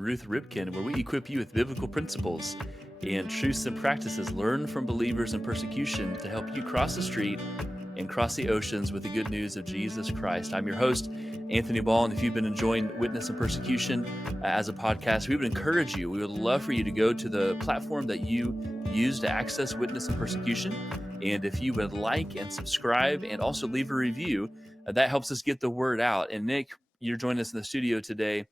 Ruth Ripken, where we equip you with biblical principles and truths and practices learned from believers in persecution to help you cross the street and cross the oceans with the good news of Jesus Christ. I'm your host, Anthony Ball, and if you've been enjoying Witness and Persecution as a podcast, we would encourage you. We would love for you to go to the platform that you use to access Witness and Persecution. And if you would like and subscribe and also leave a review, that helps us get the word out. And Nick, you're joining us in the studio today.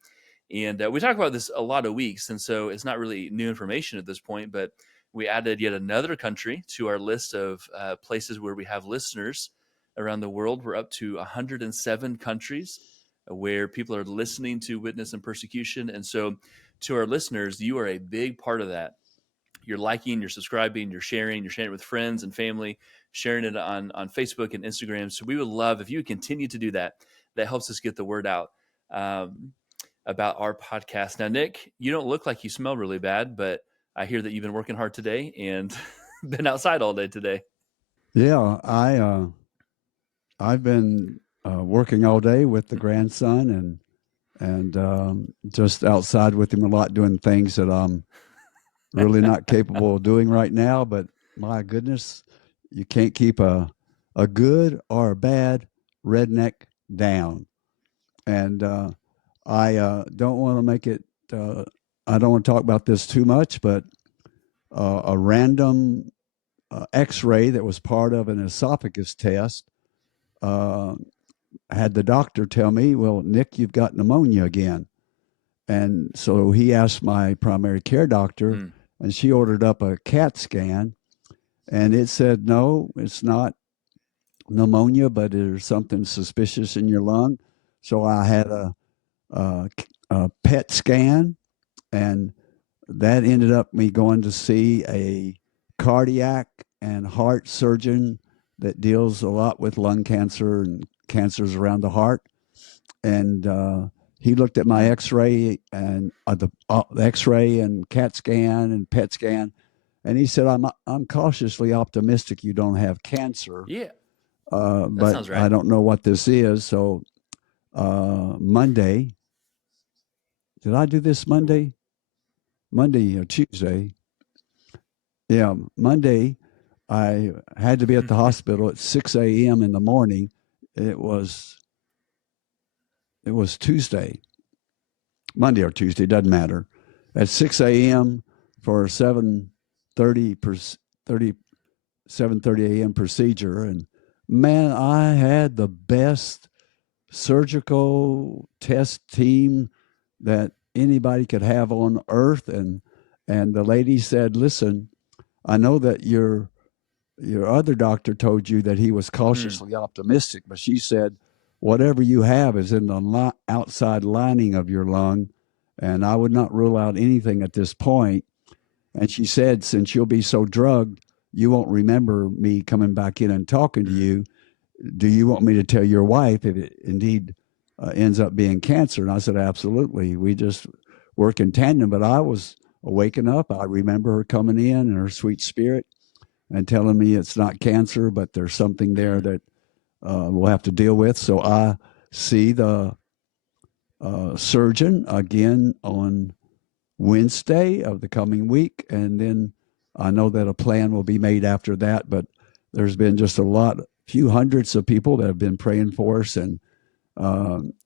And we talk about this a lot of weeks, and so it's not really new information at this point, but we added yet another country to our list of places where we have listeners around the world. We're up to 107 countries where people are listening to Witness and Persecution. And so to our listeners, you are a big part of that. You're liking, you're subscribing, you're sharing it with friends and family, sharing it on Facebook and Instagram. So we would love if you would continue to do that. That helps us get the word out about our podcast. Now, Nick, you don't look like you smell really bad, but I hear that you've been working hard today and been outside all day today. Yeah, I've been working all day with the grandson and just outside with him a lot, doing things that I'm really not capable of doing right now. But my goodness, you can't keep a good or a bad redneck down. And I don't want to make it. I don't want to talk about this too much, but a random X-ray that was part of an esophagus test had the doctor tell me, "Well, Nick, you've got pneumonia again." And so he asked my primary care doctor, and she ordered up a CAT scan, and it said, "No, it's not pneumonia, but there's something suspicious in your lung." So I had a PET scan, and that ended up me going to see a cardiac and heart surgeon that deals a lot with lung cancer and cancers around the heart. And he looked at my X-ray and the X-ray and CAT scan and PET scan, and he said, "I'm cautiously optimistic you don't have cancer." Yeah, but sounds right. I don't know what this is. So Monday, did I do this Monday? Monday or Tuesday? Yeah, Monday. I had to be at the hospital at 6 a.m. in the morning. It was Tuesday, Monday or Tuesday, doesn't matter. At 6 a.m. for a 7:30 a.m. procedure, and man, I had the best surgical test team that anybody could have on earth. And the lady said, "Listen, I know that your other doctor told you that he was cautiously optimistic, but," she said, "whatever you have is in the outside lining of your lung, and I would not rule out anything at this point." And she said, "Since you'll be so drugged, you won't remember me coming back in and talking to you. Do you want me to tell your wife if it indeed ends up being cancer?" And I said, "Absolutely. We just work in tandem." But I was waking up. I remember her coming in and her sweet spirit and telling me it's not cancer, but there's something there that we'll have to deal with. So I see the surgeon again on Wednesday of the coming week, and then I know that a plan will be made after that. But there's been just few hundreds of people that have been praying for us, and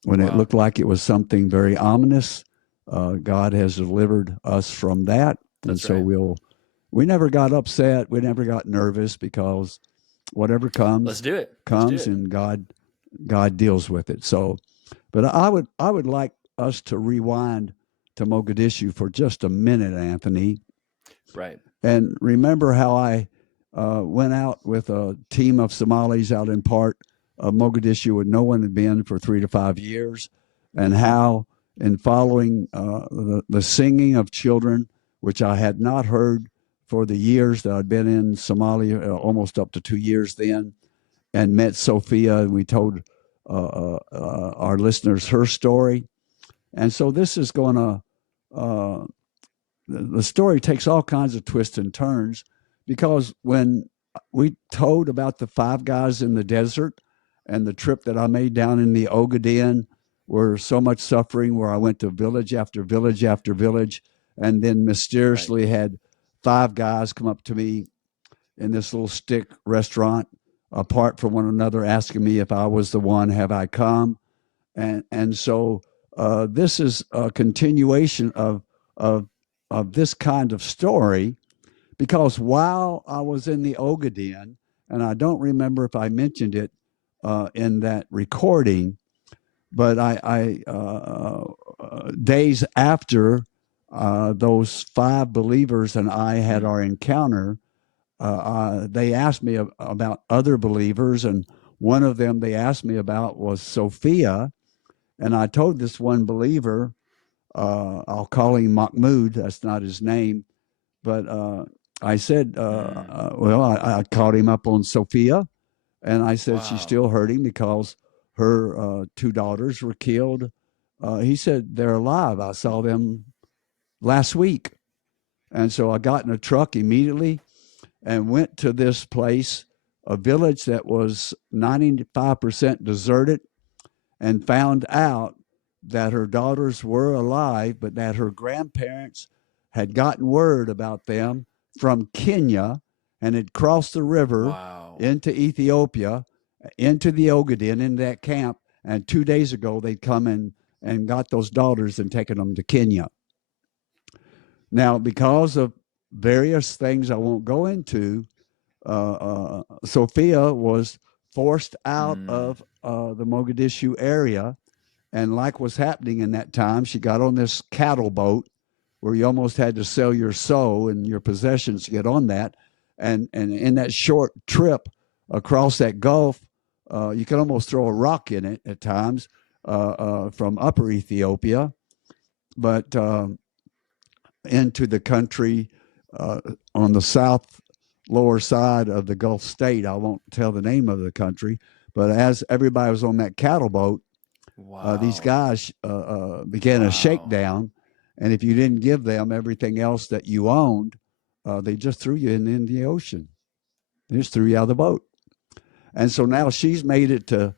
when it looked like it was something very ominous, God has delivered us from that. That's and so right. we never got upset. We never got nervous, because whatever comes, Let's do it. and God deals with it. So, but I would like us to rewind to Mogadishu for just a minute, Anthony. Right. And remember how I went out with a team of Somalis out in part of Mogadishu where no one had been for 3 to 5 years, and how in following the singing of children, which I had not heard for the years that I'd been in Somalia, almost up to 2 years then, and met Sophia, and we told our listeners her story. And so this is going to, the story takes all kinds of twists and turns, because when we told about the 5 guys in the desert and the trip that I made down in the Ogaden were so much suffering, where I went to village after village after village, and then Right. mysteriously had 5 guys come up to me in this little stick restaurant apart from one another, asking me if I was the one. Have I come? And so this is a continuation of of this kind of story, because while I was in the Ogaden, and I don't remember if I mentioned it in that recording, but days after those 5 believers and I had Mm. our encounter, they asked me about other believers, and one of them they asked me about was Sophia, and I told this one believer, I'll call him Mahmoud, that's not his name, but I said, Mm. well, I called him up on Sophia, and I said she's Wow. still hurting because her 2 daughters were killed. He said they're alive. I saw them last week. And so I got in a truck immediately and went to this place, a village that was 95% deserted, and found out that her daughters were alive, but that her grandparents had gotten word about them from Kenya and had crossed the river Wow. into Ethiopia, into the Ogaden, in that camp. And 2 days ago, they'd come in and got those daughters and taken them to Kenya. Now, because of various things I won't go into, Sophia was forced out Mm. of the Mogadishu area. And like was happening in that time, she got on this cattle boat where you almost had to sell your soul and your possessions to get on that. And in that short trip across that Gulf, you could almost throw a rock in it at times from upper Ethiopia. But into the country on the south lower side of the Gulf state. I won't tell the name of the country, but as everybody was on that cattle boat, these Wow. guys began a Wow. shakedown. And if you didn't give them everything else that you owned, they just threw you in the ocean. They just threw you out of the boat. And so now she's made it to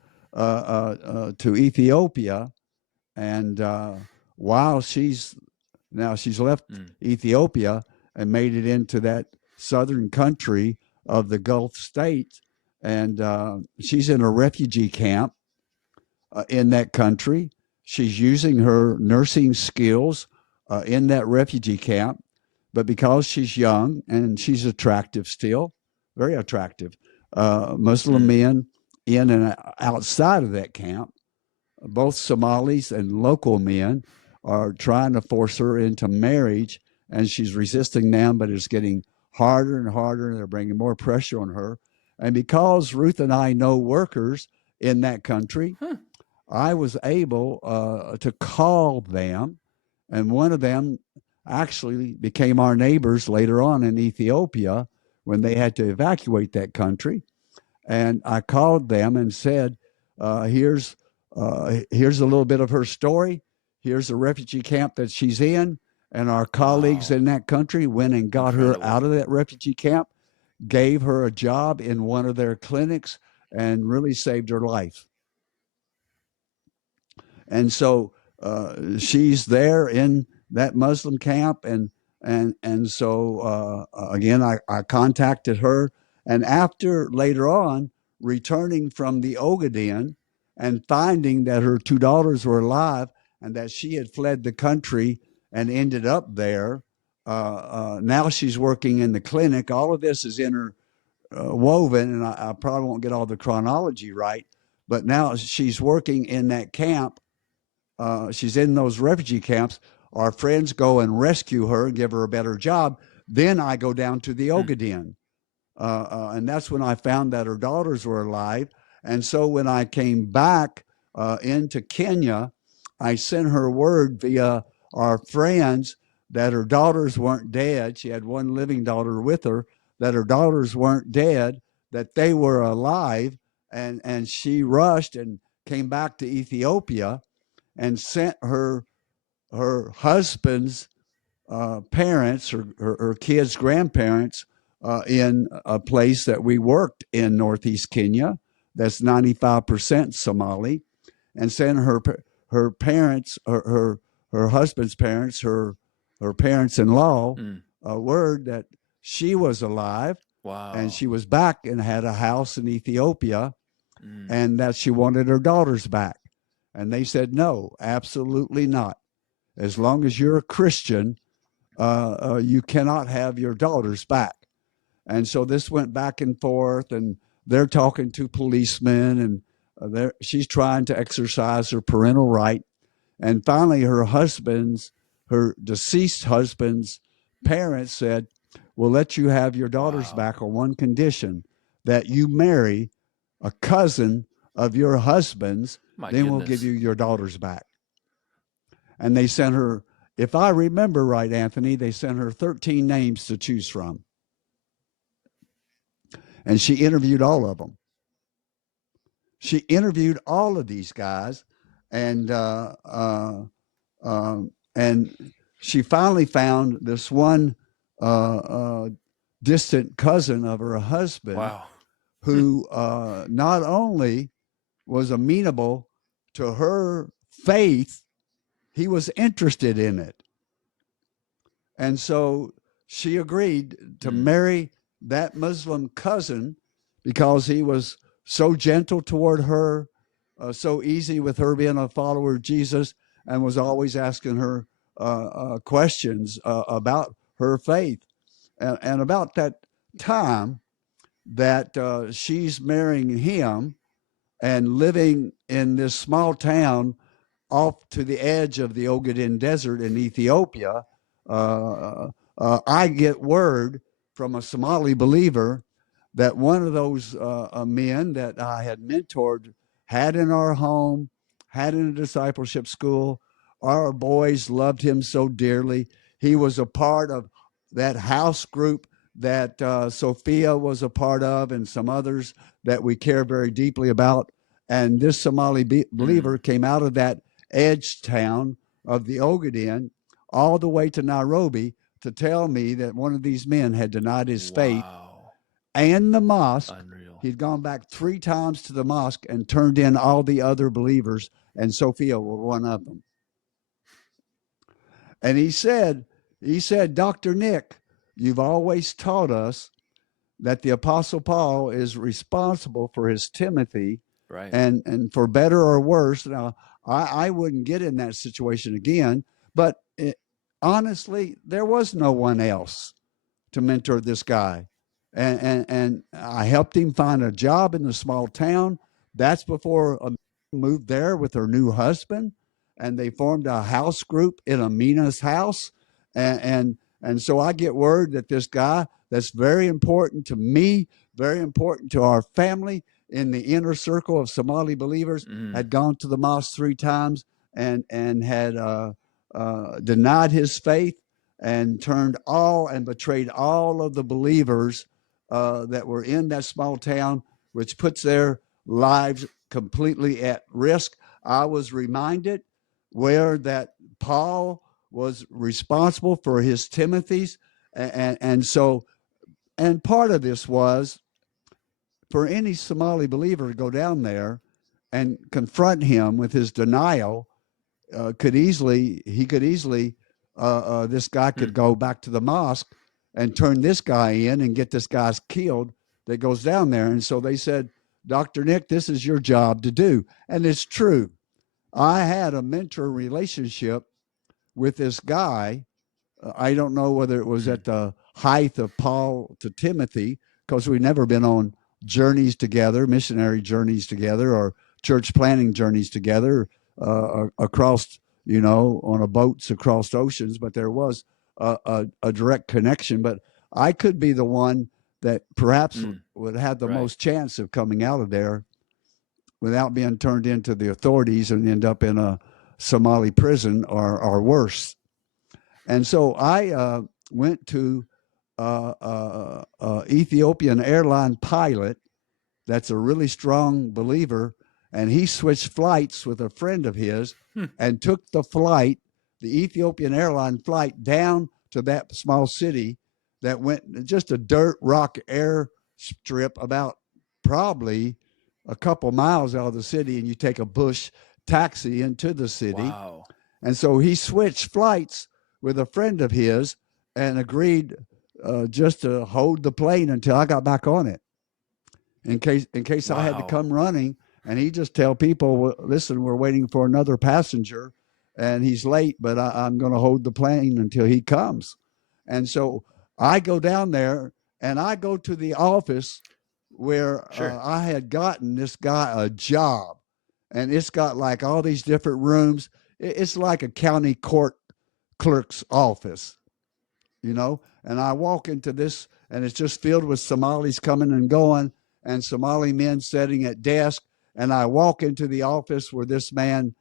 Ethiopia, and while she's left Mm. Ethiopia and made it into that southern country of the Gulf states, and she's in a refugee camp in that country. She's using her nursing skills in that refugee camp, but because she's young and she's attractive still, very attractive, Muslim Mm. men in and outside of that camp, both Somalis and local men, are trying to force her into marriage, and she's resisting them, but it's getting harder and harder, and they're bringing more pressure on her. And because Ruth and I know workers in that country, Huh. I was able to call them, and one of them actually became our neighbors later on in Ethiopia when they had to evacuate that country. And I called them and said, "Here's here's a little bit of her story. Here's the refugee camp that she's in." And our colleagues Wow. in that country went and got her out Incredible. of that refugee camp, gave her a job in one of their clinics, and really saved her life. And so she's there in that Muslim camp, and so again, I contacted her, and after later on returning from the Ogaden and finding that her 2 daughters were alive and that she had fled the country and ended up there. Now she's working in the clinic. All of this is interwoven, and I probably won't get all the chronology right. But now she's working in that camp, she's in those refugee camps. Our friends go and rescue her and give her a better job. Then I go down to the Mm. Ogaden, and that's when I found that her daughters were alive. And so when I came back into Kenya, I sent her word via our friends that her daughters weren't dead. She had one living daughter with her, that her daughters weren't dead, that they were alive. And she rushed and came back to Ethiopia and sent her husband's parents, her kids' grandparents, in a place that we worked in Northeast Kenya, that's 95% Somali, and sent her parents, her husband's parents, her parents-in-law, Mm. word that she was alive and Wow. she was back and had a house in Ethiopia, Mm. and that she wanted her daughters back. And they said, no, absolutely not. As long as you're a Christian, you cannot have your daughters back. And so this went back and forth, and they're talking to policemen, and she's trying to exercise her parental right. And finally, her deceased husband's parents said, we'll let you have your daughters Wow. back on one condition, that you marry a cousin of your husband's, My then we'll give goodness. you your daughters back. And they sent her, if I remember right, Anthony, they sent her 13 names to choose from. And she interviewed all of them. She interviewed all of these guys, and and she finally found this one distant cousin of her husband, Wow. who not only was amenable to her faith, he was interested in it. And so she agreed to marry that Muslim cousin because he was so gentle toward her, so easy with her being a follower of Jesus, and was always asking her questions about her faith. And about that time that she's marrying him and living in this small town off to the edge of the Ogaden Desert in Ethiopia, I get word from a Somali believer that one of those men that I had mentored had in our home, had in a discipleship school. Our boys loved him so dearly. He was a part of that house group that Sophia was a part of, and some others that we care very deeply about. And this Somali believer came out of that edge town of the Ogaden all the way to Nairobi to tell me that one of these men had denied his faith and the mosque. Unreal. He'd gone back 3 times to the mosque and turned in all the other believers, and Sophia was one of them. And he said, Dr. Nick, you've always taught us that the Apostle Paul is responsible for his Timothy, right? And for better or worse. Now, I wouldn't get in that situation again, but honestly, there was no one else to mentor this guy. And I helped him find a job in the small town. That's before Amina moved there with her new husband, and they formed a house group in Amina's house. And so I get word that this guy that's very important to me, very important to our family in the inner circle of Somali believers, had gone to the mosque 3 times and had denied his faith and turned all and betrayed all of the believers that were in that small town, which puts their lives completely at risk. I was reminded where that Paul was responsible for his Timothy's, and so, and part of this was for any Somali believer to go down there and confront him with his denial. He could easily this guy could go back to the mosque and turn this guy in and get this guy's killed that goes down there. And so they said, Dr. Nick, this is your job to do. And it's true. I had a mentor relationship with this guy. I don't know whether it was at the height of Paul to Timothy, because we've never been on journeys together, missionary journeys together, or church planting journeys together across, on a boats across oceans. But there was a direct connection. But I could be the one that perhaps would have the most chance of coming out of there without being turned into the authorities and end up in a Somali prison or worse. And so I went to Ethiopian airline pilot that's a really strong believer, and he switched flights with a friend of his and took the Ethiopian airline flight, down to that small city that went just a dirt rock airstrip about probably a couple miles out of the city, and you take a taxi into the city. Wow. And so he switched flights with a friend of his and agreed just to hold the plane until I got back on it, in case I had to Wow. come running. And he just tell people, well, listen, we're waiting for another passenger, and he's late, but I'm going to hold the plane until he comes. And so I go down there, and I go to the office where Sure. I had gotten this guy a job, and it's got like all these different rooms. It's like a county court clerk's office, And I walk into this, and it's just filled with Somalis coming and going, and Somali men sitting at desk. And I walk into the office where this man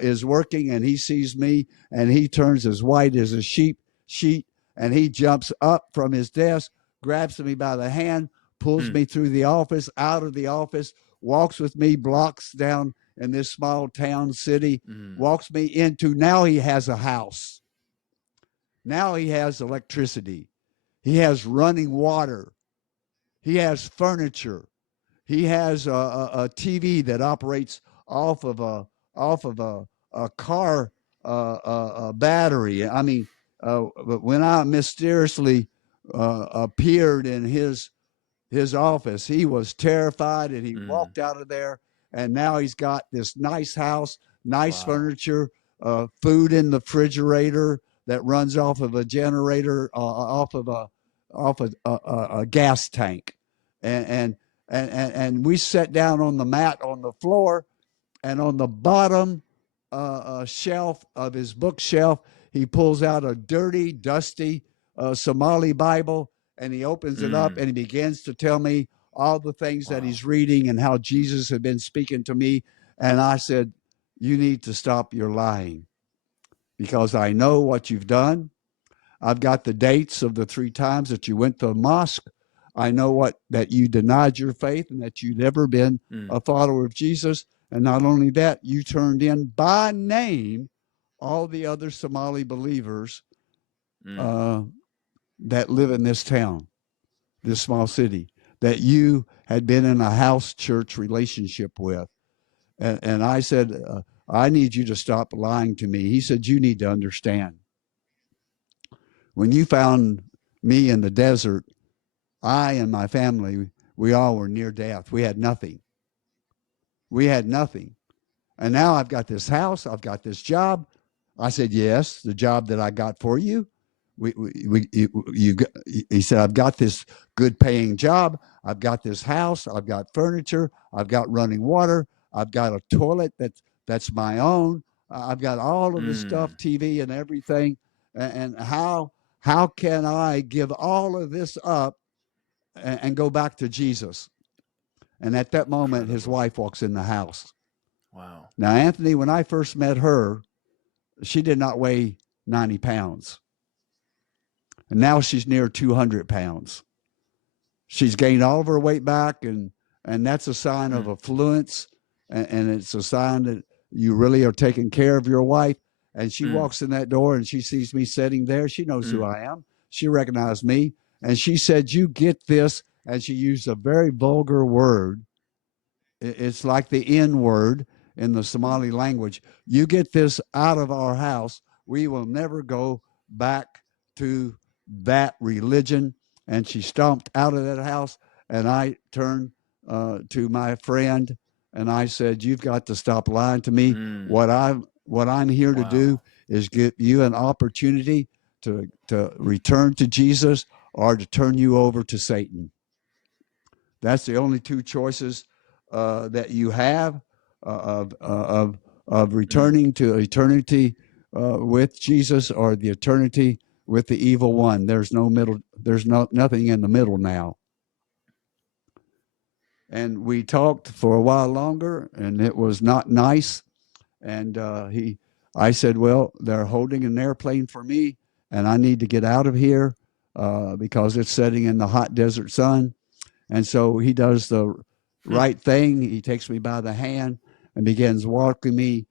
is working, and he sees me, and he turns as white as a sheet, and he jumps up from his desk, grabs me by the hand, pulls me through the office, out of the office, walks with me blocks down in this small town city, walks me into, now he has a house. Now he has electricity. He has running water. He has furniture. He has a TV that operates off of a car battery. I mean, but when I mysteriously appeared in his office, he was terrified, and he walked out of there. And now he's got this nice house, nice furniture, food in the refrigerator that runs off of a generator, off of a gas tank, and we sat down on the mat on the floor, and on the bottom shelf of his bookshelf, he pulls out a dirty, dusty Somali Bible, and he opens it up, and he begins to tell me all the things that he's reading and how Jesus had been speaking to me. And I said, you need to stop your lying, because I know what you've done. I've got the dates of the 3 times that you went to a mosque. I know that you denied your faith and that you'd never been a follower of Jesus. And not only that, you turned in by name all the other Somali believers that live in this town, this small city, that you had been in a house church relationship with. And I said, I need you to stop lying to me. He said, you need to understand. When you found me in the desert, I and my family, we all were near death. We had nothing. We had nothing. And now I've got this house. I've got this job. I said, yes, the job that I got for you. He said, I've got this good paying job. I've got this house. I've got furniture. I've got running water. I've got a toilet that's my own. I've got all of the stuff, TV and everything. And how can I give all of this up and go back to Jesus? And at that moment, his wife walks in the house. Wow. Now, Anthony, when I first met her, she did not weigh 90 pounds. And now she's near 200 pounds. She's gained all of her weight back, and that's a sign of affluence, and it's a sign that you really are taking care of your wife. And she walks in that door, and she sees me sitting there. She knows who I am. She recognized me, and she said, you get this, and she used a very vulgar word. It's like the N word in the Somali language. You get this out of our house. We will never go back to that religion. And she stomped out of that house, and I turned to my friend, and I said, you've got to stop lying to me. What I'm here to do is give you an opportunity to return to Jesus, or to turn you over to Satan. That's the only 2 choices that you have of returning to eternity with Jesus, or the eternity with the evil one. There's no middle. There's nothing in the middle now. And we talked for a while longer, and it was not nice. And I said, well, they're holding an airplane for me, and I need to get out of here because it's setting in the hot desert sun. And so he does the right thing. He takes me by the hand and begins walking me,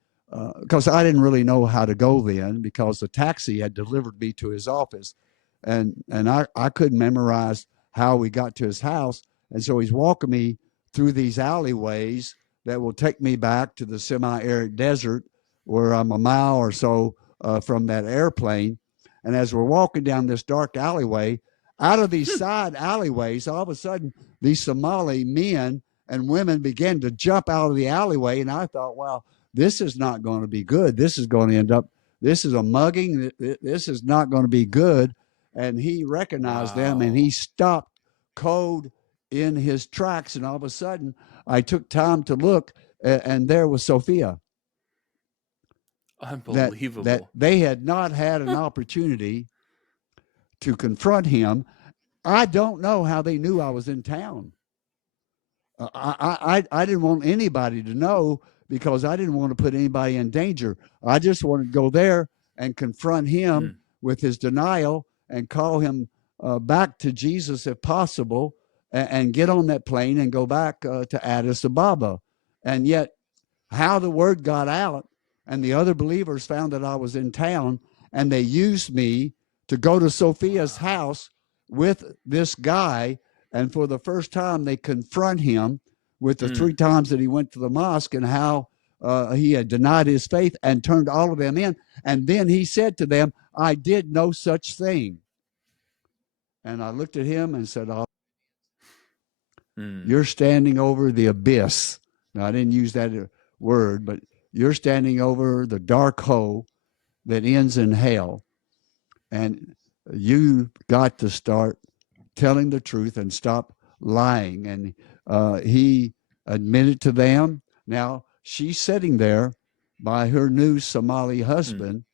because I didn't really know how to go then, because the taxi had delivered me to his office. And I couldn't memorize how we got to his house. And so he's walking me through these alleyways that will take me back to the semi-arid desert where I'm a mile or so from that airplane. And as we're walking down this dark alleyway, out of these side alleyways, all of a sudden, these Somali men and women began to jump out of the alleyway. And I thought, well, this is not going to be good. This is going to end up, this is a mugging. This is not going to be good. And he recognized them and he stopped cold in his tracks. And all of a sudden, I took time to look, and there was Sophia. Unbelievable. That they had not had an opportunity to confront him. I don't know how they knew I was in town. I didn't want anybody to know because I didn't want to put anybody in danger. I just wanted to go there and confront him with his denial and call him back to Jesus if possible, and get on that plane and go back to Addis Ababa. And yet, how the word got out and the other believers found that I was in town, and they used me to go to Sophia's house with this guy. And for the first time, they confront him with the 3 times that he went to the mosque and how he had denied his faith and turned all of them in. And then he said to them, I did no such thing. And I looked at him and said, oh, you're standing over the abyss. Now, I didn't use that word, but you're standing over the dark hole that ends in hell. And you got to start telling the truth and stop lying. And he admitted to them. Now, she's sitting there by her new Somali husband,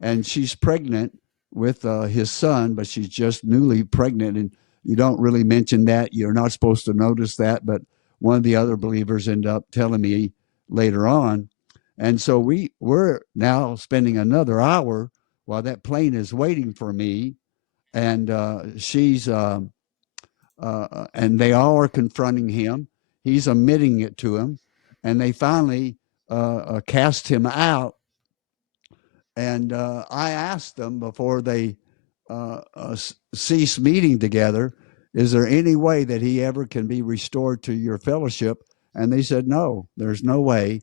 and she's pregnant with his son, but she's just newly pregnant. And you don't really mention that. You're not supposed to notice that. But one of the other believers ended up telling me later on. And so we're now spending another hour while that plane is waiting for me. And she's, and they all are confronting him. He's admitting it to him. And they finally cast him out. And I asked them before they cease meeting together, is there any way that he ever can be restored to your fellowship? And they said, no, there's no way.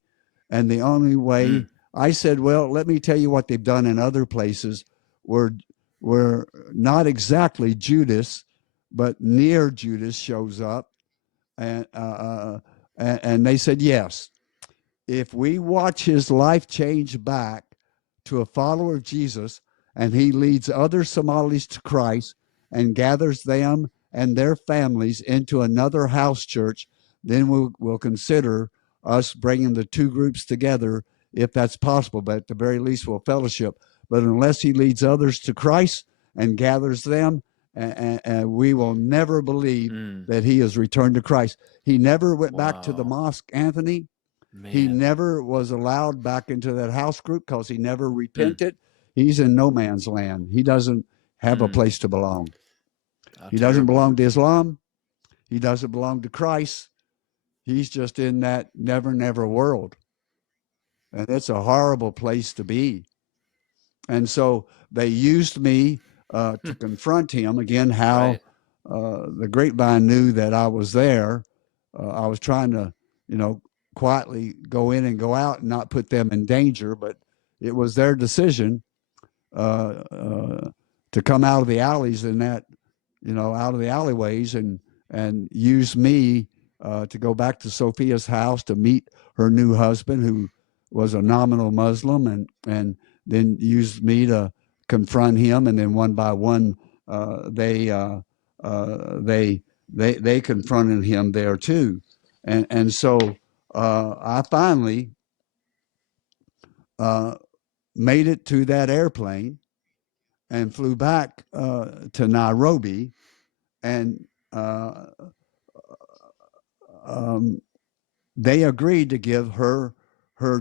And the only way, I said, well, let me tell you what they've done in other places where not exactly Judas, but near Judas shows up. And they said, yes, if we watch his life change back to a follower of Jesus, and he leads other Somalis to Christ and gathers them and their families into another house church, then we'll consider us bringing the 2 groups together if that's possible. But at the very least, we'll fellowship. But unless he leads others to Christ and gathers them, and we will never believe that he has returned to Christ. He never went back to the mosque, Anthony. Man. He never was allowed back into that house group because he never repented. He's in no man's land. He doesn't have a place to belong. He doesn't belong to Islam. He doesn't belong to Christ. He's just in that never, never world. And it's a horrible place to be. And so they used me to confront him again, how the grapevine knew that I was there. I was trying to, quietly go in and go out and not put them in danger, but it was their decision to come out of the alleys in that, out of the alleyways and use me to go back to Sophia's house to meet her new husband, who was a nominal Muslim, and then use me to confront him. And then one by one, they confronted him there too. And so I finally made it to that airplane and flew back to Nairobi, and they agreed to give her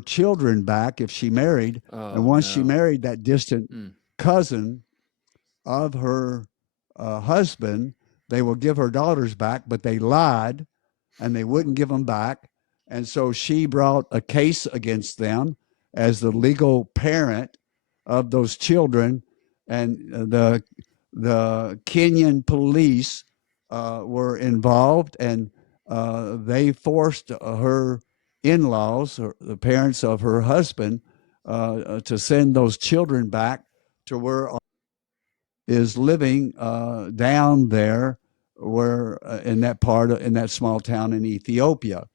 children back if she married. And once she married that distant cousin of her husband, they will give her daughters back, but they lied and they wouldn't give them back. And so she brought a case against them as the legal parent of those children. And the Kenyan police were involved, and they forced her in-laws, or the parents of her husband, to send those children back to where is living down there, where in that small town in Ethiopia.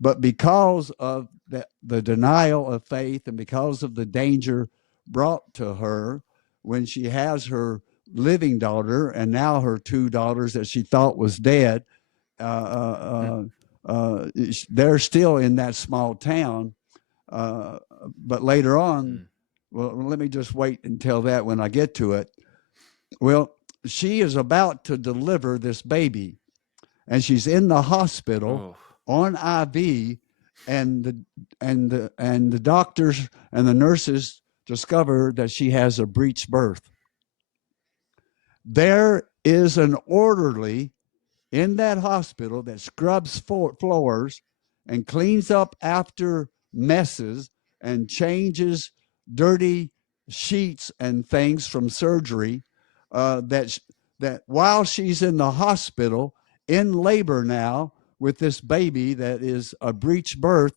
But because of the denial of faith, and because of the danger brought to her when she has her living daughter and now her two daughters that she thought was dead, they're still in that small town. But later on, well, let me just wait until that when I get to it. Well, she is about to deliver this baby, and she's in the hospital on IV, and the doctors and the nurses discover that she has a breech birth. There is an orderly in that hospital that scrubs floors and cleans up after messes and changes dirty sheets and things from surgery, that while she's in the hospital in labor now with this baby that is a breech birth,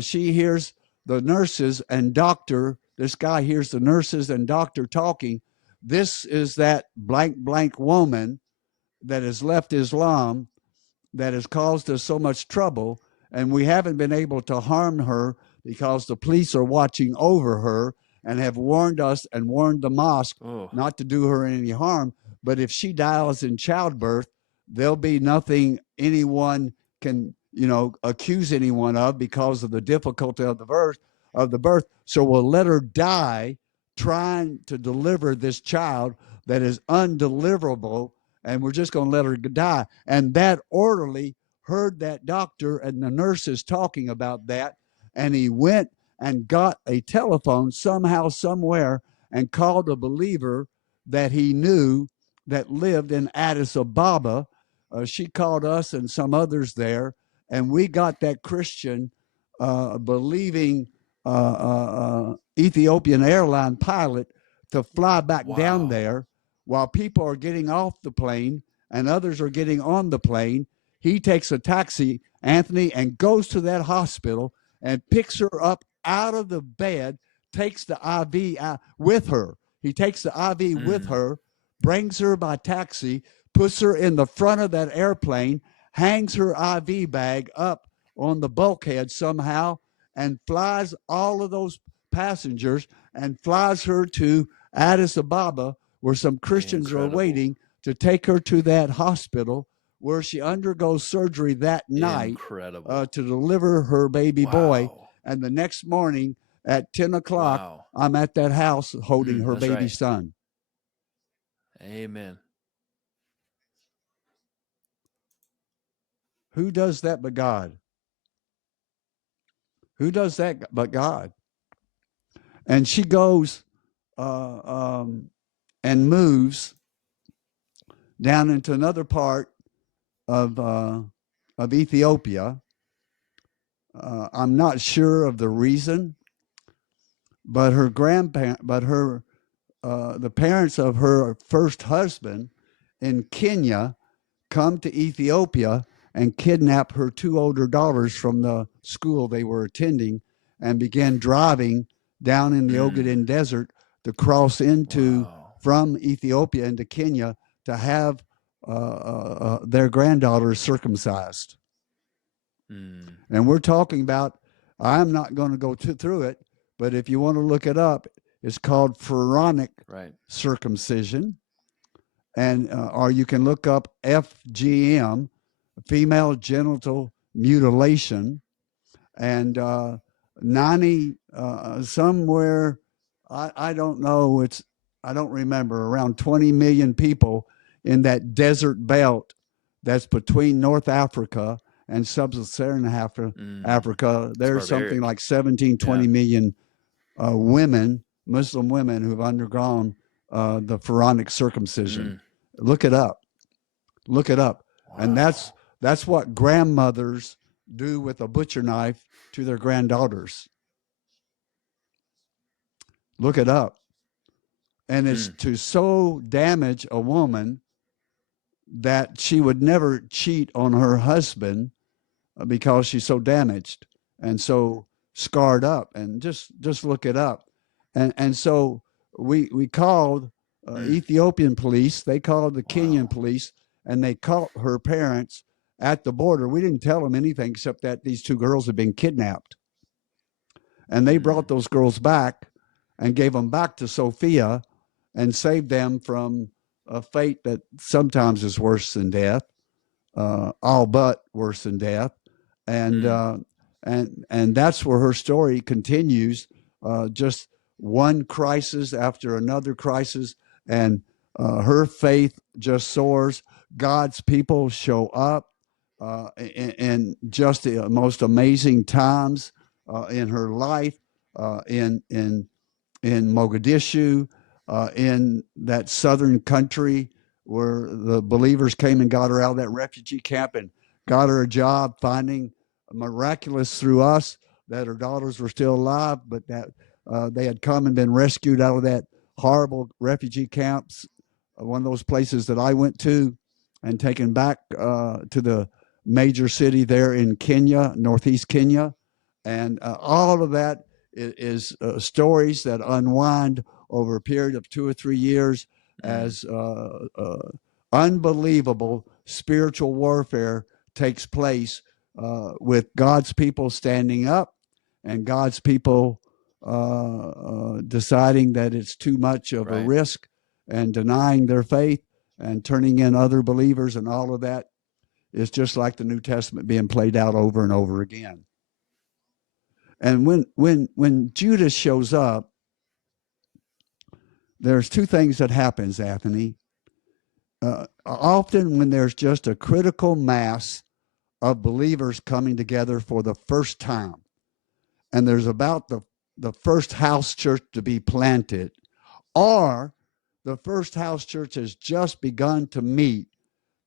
she hears the nurses and doctor, this guy hears the nurses and doctor talking. This is that blank blank woman that has left Islam, that has caused us so much trouble, and we haven't been able to harm her because the police are watching over her and have warned us and warned the mosque not to do her any harm. But if she dies in childbirth, there'll be nothing anyone can, accuse anyone of because of the difficulty of the birth. So we'll let her die trying to deliver this child that is undeliverable, and we're just going to let her die. And that orderly heard that doctor and the nurses talking about that, and he went and got a telephone somehow, somewhere, and called a believer that he knew that lived in Addis Ababa. She called us and some others there, and we got that Christian believing Ethiopian airline pilot to fly back down there while people are getting off the plane and others are getting on the plane. He takes a taxi, Anthony, and goes to that hospital and picks her up out of the bed, takes the IV with her. He takes the IV with her, brings her by taxi, puts her in the front of that airplane, hangs her IV bag up on the bulkhead somehow, and flies all of those passengers and flies her to Addis Ababa, where some Christians are waiting to take her to that hospital, where she undergoes surgery that night to deliver her baby boy. And the next morning at 10 o'clock, I'm at that house holding her baby son. Amen. Who does that but God? Who does that but God? And she goes and moves down into another part of Ethiopia. I'm not sure of the reason, but the parents of her first husband in Kenya come to Ethiopia and kidnap her two older daughters from the school they were attending, and began driving down in the Ogaden Desert to cross into from Ethiopia into Kenya to have their granddaughters circumcised. And we're talking about, I'm not going to go through it, but if you want to look it up, it's called pharaonic circumcision. And or you can look up FGM, female genital mutilation, and 90 somewhere, I don't know, I don't remember, around 20 million people in that desert belt that's between North Africa and sub-Saharan Africa. There's something like 17, 20 million women, Muslim women, who've undergone the pharaonic circumcision. Look it up. And that's what grandmothers do with a butcher knife to their granddaughters. Look it up. And it's to so damage a woman that she would never cheat on her husband because she's so damaged. and so scarred up. And just look it up. And so we called Ethiopian police. They called the Kenyan Wow. police, and they caught her parents at the border. We didn't tell them anything except that these two girls had been kidnapped, and they brought those girls back and gave them back to Sophia and saved them from a fate that sometimes is worse than death, all but worse than death. And and that's where her story continues, just one crisis after another crisis, and her faith just soars. God's people show up in just the most amazing times in her life, in Mogadishu, in that southern country where the believers came and got her out of that refugee camp and got her a job, finding miraculous through us that her daughters were still alive, but that they had come and been rescued out of that horrible refugee camps, one of those places that I went to, and taken back to the major city there in Kenya, northeast Kenya. And all of that is stories that unwind over a period of 2 or 3 years as unbelievable spiritual warfare takes place with God's people standing up and God's people deciding that it's too much of a risk and denying their faith and turning in other believers, and all of that is just like the New Testament being played out over and over again. And when Judas shows up, there's two things that happens, Anthony. Often when there's just a critical mass of believers coming together for the first time, and there's about the first house church to be planted, or the first house church has just begun to meet,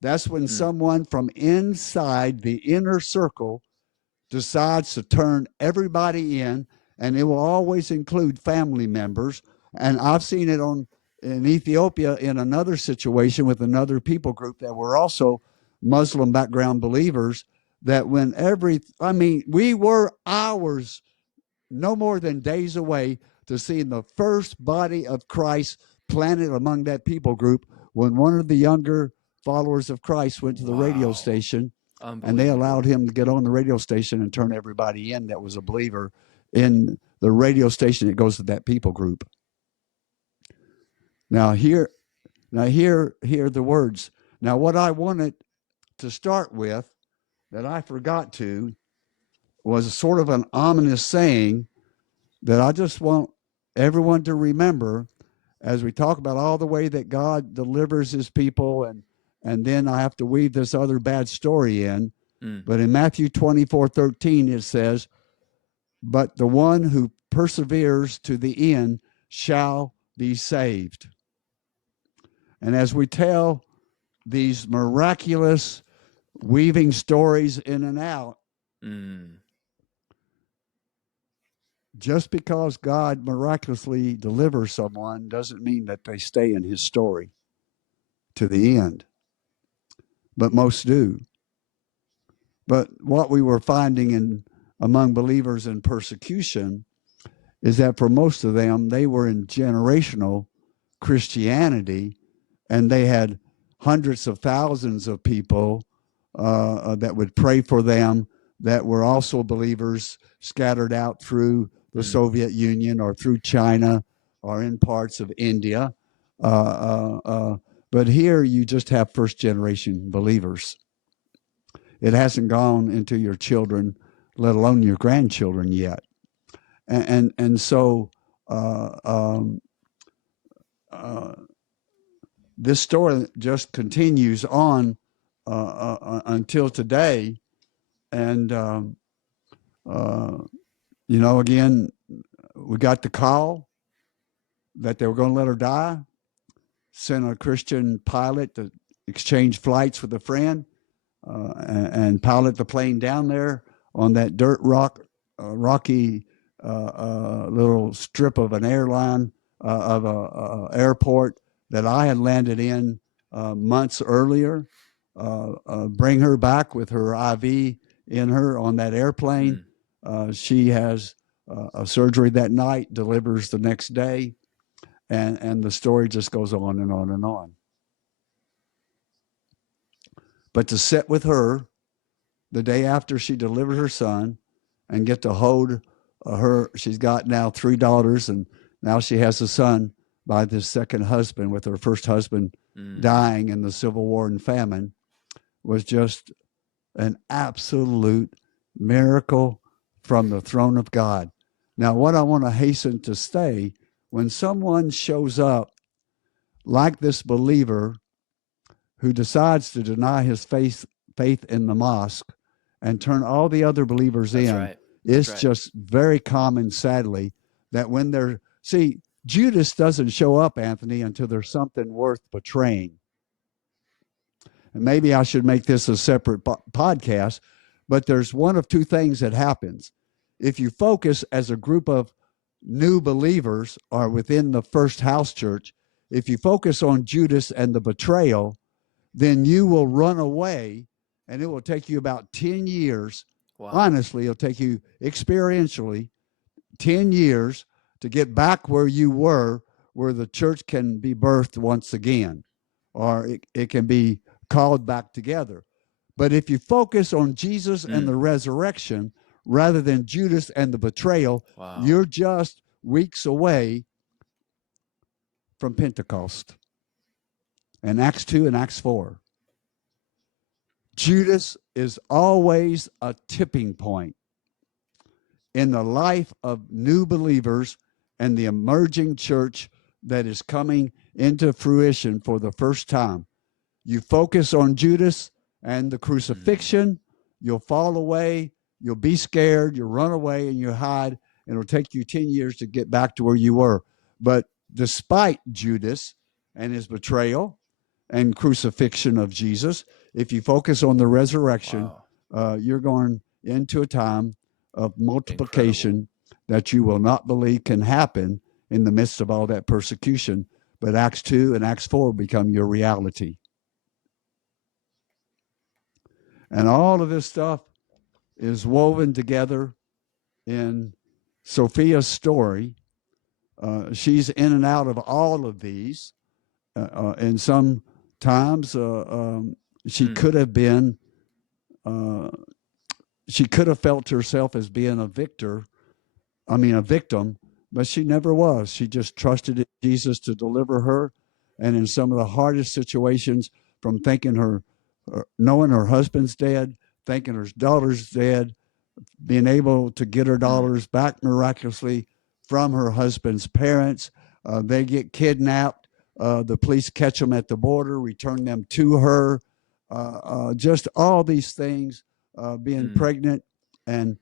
that's when someone from inside the inner circle decides to turn everybody in, and it will always include family members. And I've seen it in Ethiopia in another situation with another people group that were also Muslim background believers, that we were hours, no more than days away, to seeing the first body of Christ planted among that people group when one of the younger followers of Christ went to the radio station, and they allowed him to get on the radio station and turn everybody in that was a believer in the radio station that goes to that people group. Now hear the words. Now what I wanted to start with that I forgot to was sort of an ominous saying that I just want everyone to remember as we talk about all the way that God delivers his people, and then I have to weave this other bad story in. But in Matthew 24:13, it says, "But the one who perseveres to the end shall be saved." And as we tell these miraculous weaving stories in and out, just because God miraculously delivers someone doesn't mean that they stay in his story to the end. But most do. But what we were finding among believers in persecution is that for most of them, they were in generational Christianity, and they had hundreds of thousands of people that would pray for them that were also believers scattered out through the Soviet Union or through China or in parts of India. But here you just have first generation believers. It hasn't gone into your children, let alone your grandchildren yet. And so this story just continues on until today. And, again, we got the call that they were going to let her die, sent a Christian pilot to exchange flights with a friend, and pilot the plane down there on that rocky little strip of an airline, of a airport that I had landed in months earlier, bring her back with her IV in her on that airplane, She has a surgery that night, delivers the next day, and the story just goes on and on and on. But to sit with her the day after she delivered her son and get to hold her, she's got now 3 daughters, and now she has a son by this second husband, with her first husband dying in the Civil War and famine, was just an absolute miracle from the throne of God. Now, what I want to hasten to say, when someone shows up like this believer who decides to deny his faith in the mosque and turn all the other believers That's in, right. it's right. just very common, sadly, that when they're, see, Judas doesn't show up, Anthony, until there's something worth betraying. And maybe I should make this a separate podcast, but there's one of two things that happens. If you focus as a group of new believers or within the first house church, if you focus on Judas and the betrayal, then you will run away, and it will take you about 10 years. Wow. Honestly, it'll take you experientially 10 years to get back where you were, where the church can be birthed once again, or it can be called back together. But if you focus on Jesus and the resurrection rather than Judas and the betrayal, Wow. you're just weeks away from Pentecost and Acts 2 and Acts 4. Judas is always a tipping point in the life of new believers and the emerging church that is coming into fruition for the first time. You focus on Judas and the crucifixion, you'll fall away, you'll be scared, you'll run away, and you'll hide, and it'll take you 10 years to get back to where you were. But despite Judas and his betrayal and crucifixion of Jesus, if you focus on the resurrection, you're going into a time of multiplication that you will not believe can happen in the midst of all that persecution. But Acts 2 and Acts 4 become your reality. And all of this stuff is woven together in Sophia's story. She's in and out of all of these. And sometimes she could have been, she could have felt herself as being a victim, but she never was. She just trusted in Jesus to deliver her. And in some of the hardest situations, from thinking knowing her husband's dead, thinking her daughter's dead, being able to get her daughters back miraculously from her husband's parents. They get kidnapped. The police catch them at the border, return them to her. Just all these things, being pregnant and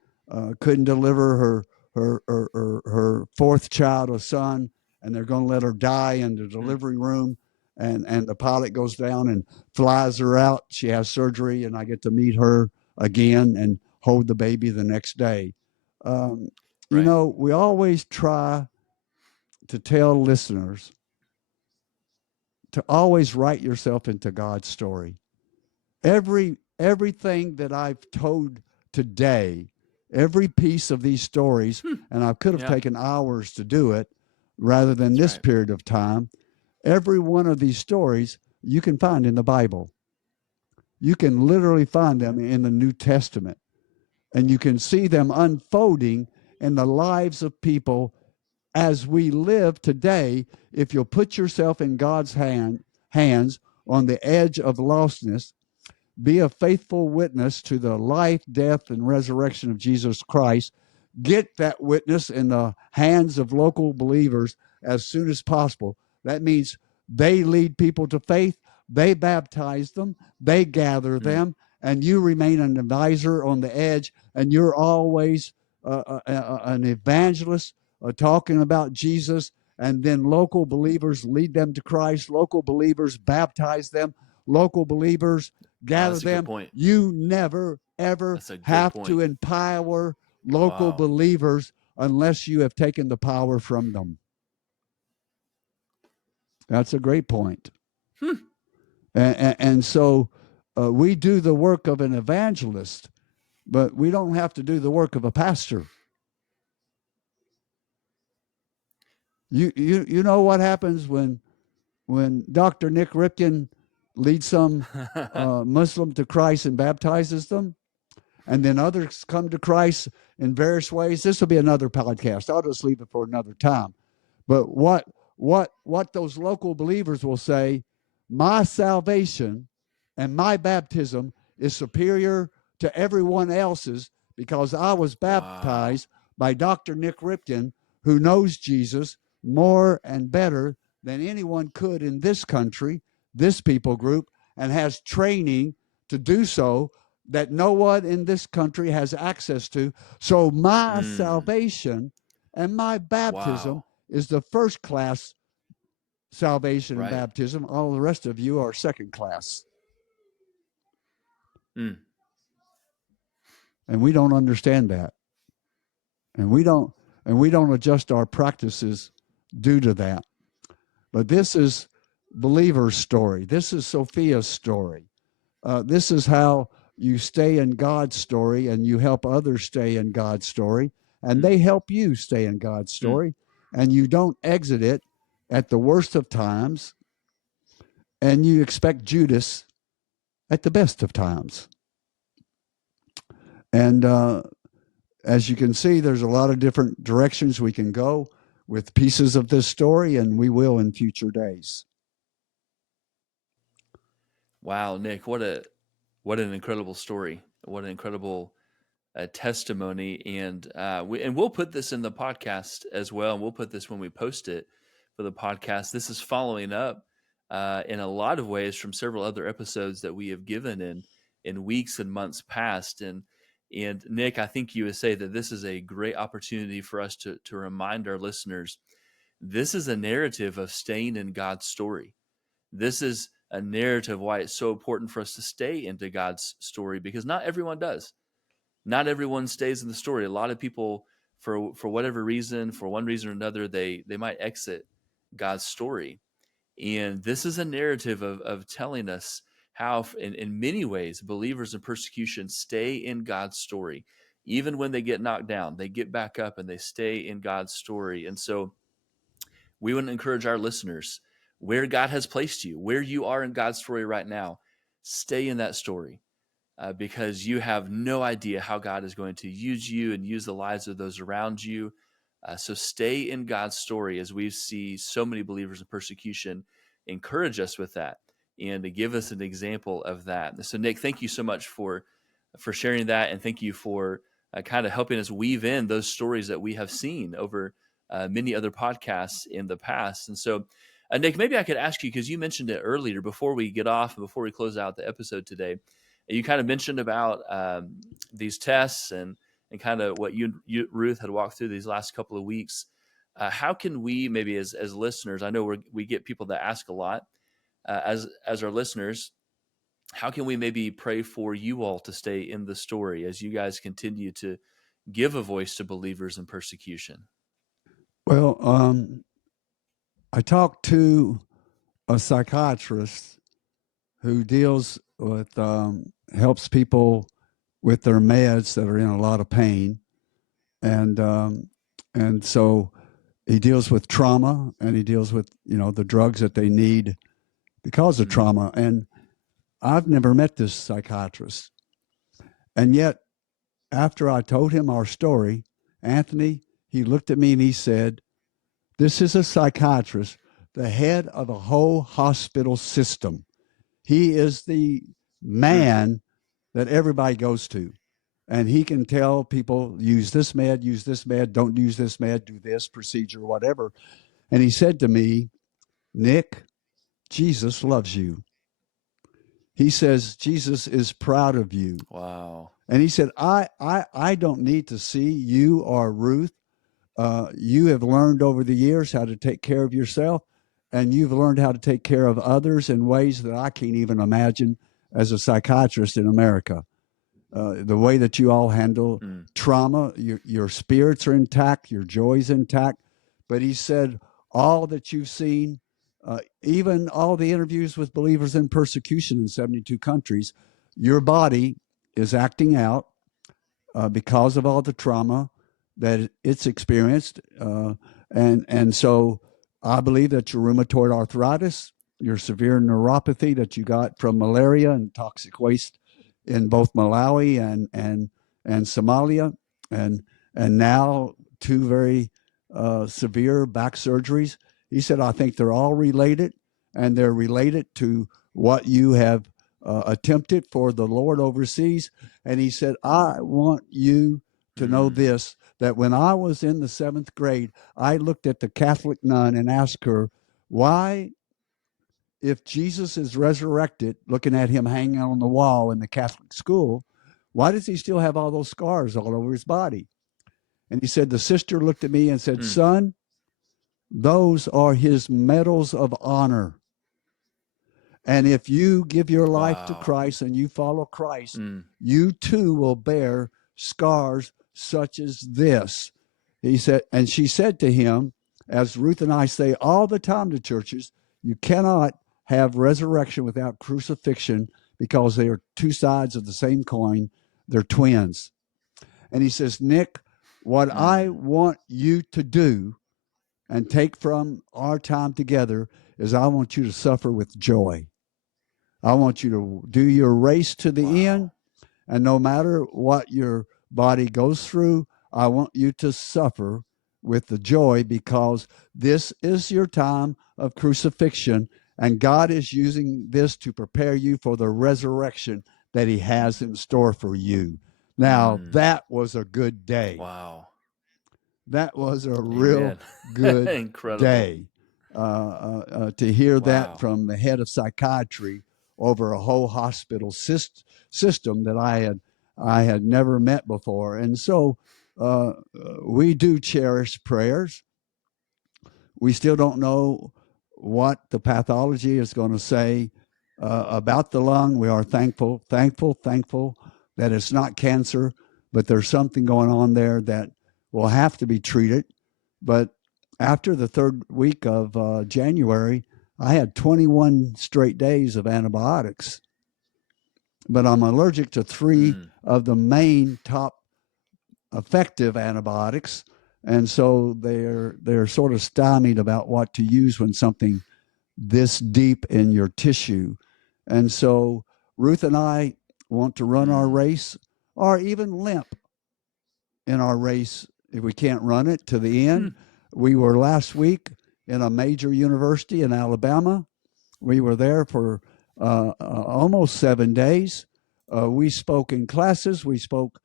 couldn't deliver her fourth child, a son, and they're going to let her die in the delivery room. And the pilot goes down and flies her out. She has surgery, and I get to meet her again and hold the baby the next day. You know, we always try to tell listeners to always write yourself into God's story. Everything that I've told today, every piece of these stories, and I could have taken hours to do it rather than this period of time. Every one of these stories you can find in the Bible. You can literally find them in the New Testament, and you can see them unfolding in the lives of people as we live today. If you'll put yourself in God's hands on the edge of lostness, be a faithful witness to the life, death, and resurrection of Jesus Christ. Get that witness in the hands of local believers as soon as possible. That means they lead people to faith, they baptize them, they gather them, and you remain an advisor on the edge, and you're always an evangelist talking about Jesus, and then local believers lead them to Christ, local believers baptize them, local believers gather them. You never, ever have to empower local believers unless you have taken the power from them. That's a great point. And so we do the work of an evangelist, but we don't have to do the work of a pastor. You know what happens when Dr. Nick Ripken leads some Muslim to Christ and baptizes them, and then others come to Christ in various ways. This will be another podcast. I'll just leave it for another time. But what those local believers will say, my salvation and my baptism is superior to everyone else's because I was baptized by Dr. Nick Ripken, who knows Jesus more and better than anyone could in this country, this people group, and has training to do so that no one in this country has access to. So my salvation and my baptism is the first class salvation and baptism. All the rest of you are second class. And we don't understand that. And we don't adjust our practices due to that. But this is believer's story. This is Sophia's story. This is how you stay in God's story and you help others stay in God's story, and they help you stay in God's story, and you don't exit it at the worst of times, and you expect Judas at the best of times. And as you can see, there's a lot of different directions we can go with pieces of this story, and we will in future days. Wow, Nick, what an incredible story! What an incredible testimony, and we'll put this in the podcast as well, and we'll put this when we post it for the podcast. This is following up in a lot of ways from several other episodes that we have given in weeks and months past, and Nick, I think you would say that this is a great opportunity for us to remind our listeners, this is a narrative of staying in God's story. This is a narrative why it's so important for us to stay into God's story, because not everyone does. Not everyone stays in the story. A lot of people, for whatever reason, for one reason or another, they might exit God's story. And this is a narrative of telling us how, in many ways, believers in persecution stay in God's story. Even when they get knocked down, they get back up and they stay in God's story. And so we want to encourage our listeners, where God has placed you, where you are in God's story right now, stay in that story. Because you have no idea how God is going to use you and use the lives of those around you. So stay in God's story, as we see so many believers in persecution. Encourage us with that and to give us an example of that. So Nick, thank you so much for sharing that, and thank you for kind of helping us weave in those stories that we have seen over many other podcasts in the past. And so Nick, maybe I could ask you, because you mentioned it earlier before we get off and before we close out the episode today. You kind of mentioned about these tests and kind of what you Ruth had walked through these last couple of weeks. How can we maybe as listeners, I know we get people that ask a lot, as our listeners, how can we maybe pray for you all to stay in the story as you guys continue to give a voice to believers in persecution? Well, I talked to a psychiatrist who deals with helps people with their meds that are in a lot of pain, and so he deals with trauma, and he deals with the drugs that they need because of trauma. And I've never met this psychiatrist, and yet after I told him our story, Anthony, he looked at me and he said, "This is a psychiatrist, the head of a whole hospital system. He is the man that everybody goes to, and he can tell people, use this med, don't use this med, do this procedure, whatever." And he said to me, "Nick, Jesus loves you." He says, "Jesus is proud of you." Wow. And he said, I don't need to see you or Ruth. You have learned over the years how to take care of yourself, and you've learned how to take care of others in ways that I can't even imagine as a psychiatrist in America. The way that you all handle trauma, your spirits are intact, your joy's intact. But he said, all that you've seen, even all the interviews with believers in persecution in 72 countries, your body is acting out, because of all the trauma that it's experienced. And so I believe that your rheumatoid arthritis, your severe neuropathy that you got from malaria and toxic waste in both Malawi and Somalia, and now two very severe back surgeries. He said, I think they're all related, and they're related to what you have attempted for the Lord overseas. And he said, I want you to know this, that when I was in the 7th grade, I looked at the Catholic nun and asked her, why, if Jesus is resurrected, looking at him hanging on the wall in the Catholic school, why does he still have all those scars all over his body? And he said, the sister looked at me and said, son, those are his medals of honor. And if you give your life to Christ and you follow Christ, you too will bear scars such as this. He said, and she said to him, as Ruth and I say all the time to churches, you cannot have resurrection without crucifixion, because they are two sides of the same coin. They're twins. And he says, Nick, what I want you to do and take from our time together is I want you to suffer with joy. I want you to do your race to the end, and no matter what your body goes through, I want you to suffer with the joy, because this is your time of crucifixion, and God is using this to prepare you for the resurrection that he has in store for you. Now, that was a good day. Wow. That was a real good Incredible day to hear that from the head of psychiatry over a whole hospital system that I had never met before. And so we do cherish prayers. We still don't know what the pathology is going to say about the lung. We are thankful that it's not cancer, but there's something going on there that will have to be treated. But after the 3rd week of January, I had 21 straight days of antibiotics, but I'm allergic to 3 of the main top effective antibiotics. And so they're sort of stymied about what to use when something this deep in your tissue. And so Ruth and I want to run our race, or even limp in our race if we can't run it to the end. We were last week in a major university in Alabama. We were there for almost 7 days. We spoke in classes. We spoke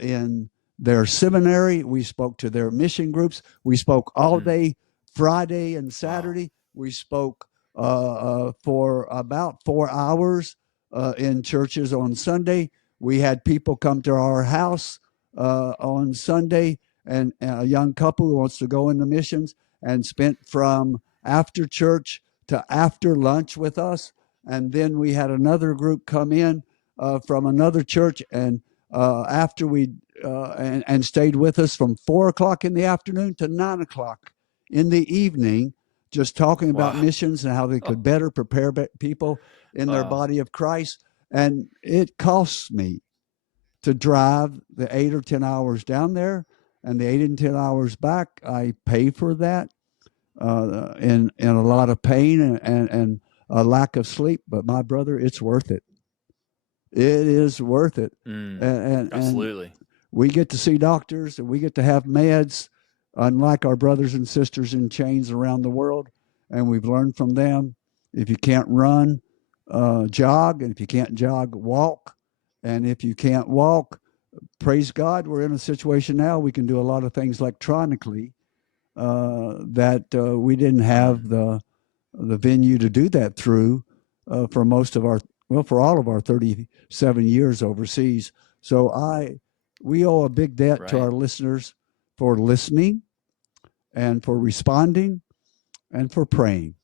in their seminary. We spoke to their mission groups. We spoke all day Friday and Saturday. We spoke for about 4 hours in churches on Sunday. We had people come to our house on Sunday, and a young couple who wants to go into missions, and spent from after church to after lunch with us. And then we had another group come in from another church, and after we and stayed with us from 4 o'clock in the afternoon to 9 o'clock in the evening, just talking about missions and how they could better prepare people in their body of Christ. And it costs me to drive the 8 or 10 hours down there, and the 8 and 10 hours back. I pay for that in a lot of pain and a lack of sleep. But my brother, it's worth it. It is worth it. Absolutely. And we get to see doctors, and we get to have meds, unlike our brothers and sisters in chains around the world. And we've learned from them, if you can't run, jog. And if you can't jog, walk. And if you can't walk, praise God, we're in a situation now we can do a lot of things electronically that we didn't have the venue to do that through for for all of our 37 years overseas. So we owe a big debt to our listeners for listening and for responding and for praying.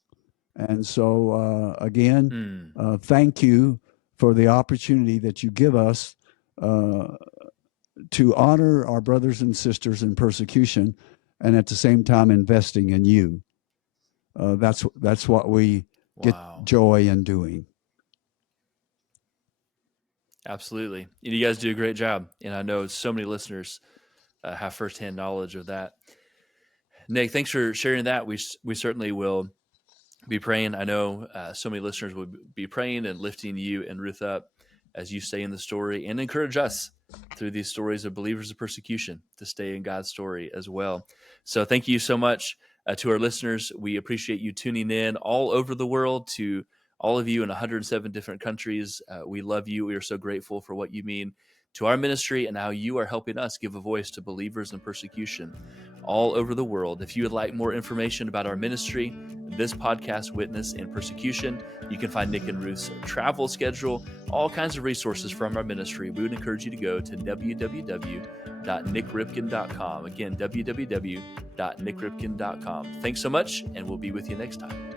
And so again, thank you for the opportunity that you give us to honor our brothers and sisters in persecution, and at the same time investing in you. That's what we get joy in doing. Absolutely. And you guys do a great job. And I know so many listeners have firsthand knowledge of that. Nick, thanks for sharing that. We certainly will be praying. I know so many listeners will be praying and lifting you and Ruth up as you stay in the story, and encourage us through these stories of believers of persecution to stay in God's story as well. So thank you so much to our listeners. We appreciate you tuning in all over the world, to all of you in 107 different countries. We love you. We are so grateful for what you mean to our ministry and how you are helping us give a voice to believers in persecution all over the world. If you would like more information about our ministry, this podcast, Witness in Persecution, you can find Nick and Ruth's travel schedule, all kinds of resources from our ministry. We would encourage you to go to www.nickripken.com. Again, www.nickripken.com. Thanks so much, and we'll be with you next time.